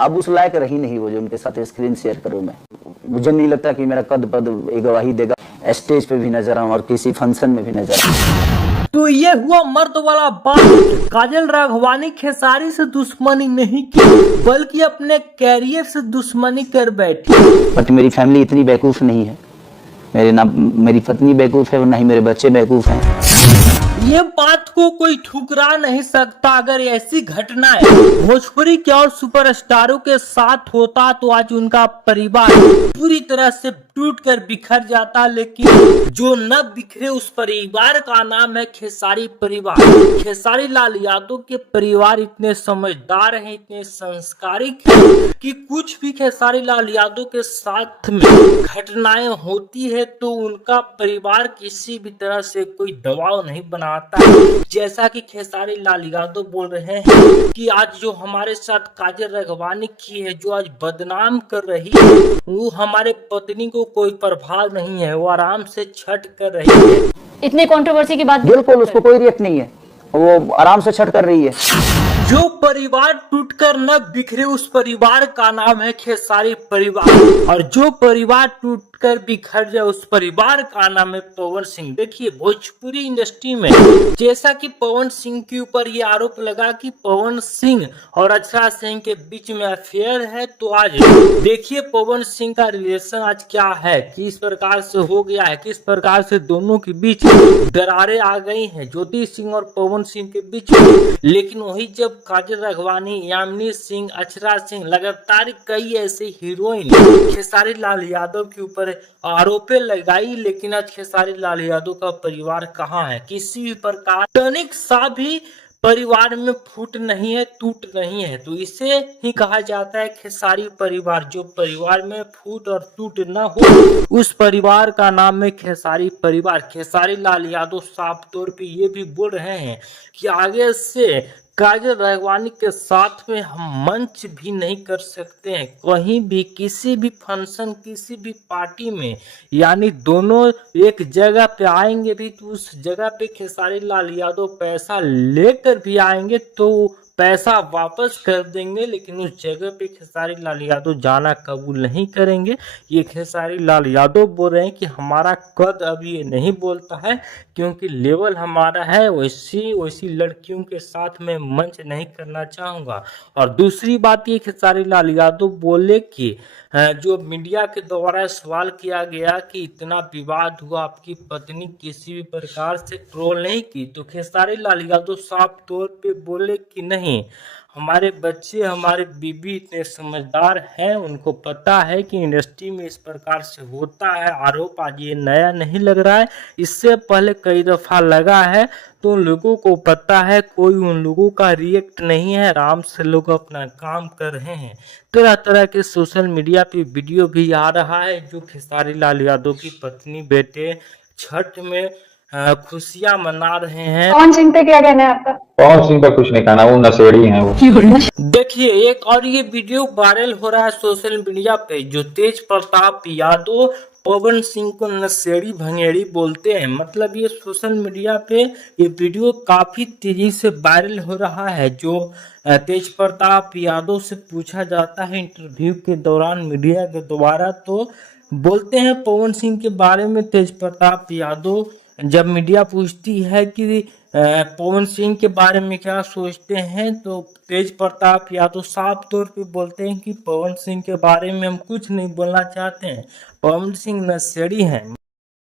अब उस लायक रही नहीं वो जो उनके साथ स्क्रीन शेयर करूं मैं। मुझे नहीं लगता कि मेरा कद पद ये गवाही देगा स्टेज पे भी नजर आऊं और किसी फंक्शन में भी नजर आऊं। तो ये हुआ मर्द वाला बात। काजल राघवानी खेसारी से दुश्मनी नहीं की बल्कि अपने कैरियर से दुश्मनी कर बैठी। बट मेरी फैमिली इतनी बेवकूफ नहीं है, मेरी पत्नी बेवकूफ है और ना ही मेरे बच्चे बेवकूफ हैं। ये बात को कोई ठुकरा नहीं सकता। अगर ऐसी घटनाएं भोजपुरी के और सुपरस्टारों के साथ होता तो आज उनका परिवार पूरी तरह से टूट कर बिखर जाता। लेकिन जो न बिखरे उस परिवार का नाम है खेसारी परिवार। खेसारी लाल यादव के परिवार इतने समझदार हैं, इतने संस्कारिक हैं कि कुछ भी खेसारी लाल यादव के साथ में घटनाएं होती है तो उनका परिवार किसी भी तरह से कोई दबाव नहीं बनाता। जैसा कि खेसारी लाल यादव बोल रहे हैं कि आज जो हमारे साथ काजल राघवानी की है, जो आज बदनाम कर रही है, वो हमारे पत्नी को कोई प्रभाव नहीं है, वो आराम से छठ कर रही है। इतनी कंट्रोवर्सी की बात बिल्कुल उसको कोई रिएक्ट नहीं है, वो आराम से छठ कर रही है। जो परिवार टूटकर न बिखरे उस परिवार का नाम है खेसारी परिवार, और जो परिवार टूटकर बिखर जाए उस परिवार का नाम है पवन सिंह। देखिए भोजपुरी इंडस्ट्री में जैसा कि पवन सिंह के ऊपर ये आरोप लगा कि पवन सिंह और अक्षरा सिंह के बीच में अफेयर है, तो आज देखिए पवन सिंह का रिलेशन आज क्या है, किस प्रकार से हो गया है, किस प्रकार से दोनों के बीच दरारें आ गई हैं ज्योति सिंह और पवन सिंह के बीच में। लेकिन वही जब काजल राघवानी, यामिनी सिंह, अक्षरा सिंह, लगातार कई ऐसे हीरोइन खेसारी लाल यादव के ऊपर आरोपें लगाई, लेकिन आज खेसारी लाल यादव का परिवार कहाँ है? किसी भी प्रकार तनिक सा भी परिवार में फूट नहीं है, टूट नहीं है। तो इसे ही कहा जाता है खेसारी परिवार। जो परिवार में फूट और टूट न हो उस परिवार का नाम है खेसारी परिवार। खेसारी लाल यादव साफ तौर पे ये भी बोल रहे हैं कि आगे से काजल राघवानी के साथ में हम मंच भी नहीं कर सकते हैं, कहीं भी किसी भी फंक्शन, किसी भी पार्टी में, यानी दोनों एक जगह पे आएंगे भी तो उस जगह पे खेसारी लाल यादव पैसा लेकर भी आएंगे तो पैसा वापस कर देंगे, लेकिन उस जगह पे खेसारी लाल यादव जाना कबूल नहीं करेंगे। ये खेसारी लाल यादव बोल रहे हैं कि हमारा कद अभी ये नहीं बोलता है, क्योंकि लेवल हमारा है, वैसी लड़कियों के साथ मैं मंच नहीं करना चाहूँगा। और दूसरी बात ये खेसारी लाल यादव बोले कि जो मीडिया के द्वारा सवाल किया गया कि इतना विवाद हुआ, आपकी पत्नी किसी भी प्रकार से ट्रोल नहीं की, तो खेसारी लाल यादव साफ तौर पे बोले कि नहीं, हमारे बच्चे, हमारे बीबी इतने समझदार हैं, उनको पता है कि इंडस्ट्री में इस प्रकार से होता है। आरोप आज ये नया नहीं लग रहा है, इससे पहले कई दफा लगा है, तो उन लोगों को पता है, कोई उन लोगों का रिएक्ट नहीं है, आराम से लोग अपना काम कर रहे हैं। तरह तरह के सोशल मीडिया पे वीडियो भी आ रहा है जो खेसारी लाल यादव की पत्नी बेटे छठ में खुशियां मना रहे हैं। पवन सिंह पे क्या कहना है आपका? पवन सिंह का कुछ नहीं कहना, वो नशेड़ी हैं वो। देखिए एक और ये वीडियो वायरल हो रहा है सोशल मीडिया पे, जो तेज प्रताप यादव पवन सिंह को नशेड़ी भंगेड़ी बोलते हैं। मतलब ये सोशल मीडिया पे ये वीडियो काफी तेजी से वायरल हो रहा है। जो तेज प्रताप यादव से पूछा जाता है इंटरव्यू के दौरान मीडिया के द्वारा, तो बोलते हैं पवन सिंह के बारे में। तेज प्रताप यादव जब मीडिया पूछती है कि पवन सिंह के बारे में क्या सोचते हैं, तो तेज प्रताप यादव साफ तौर पे बोलते हैं कि पवन सिंह के बारे में हम कुछ नहीं बोलना चाहते हैं, पवन सिंह नशेड़ी हैं।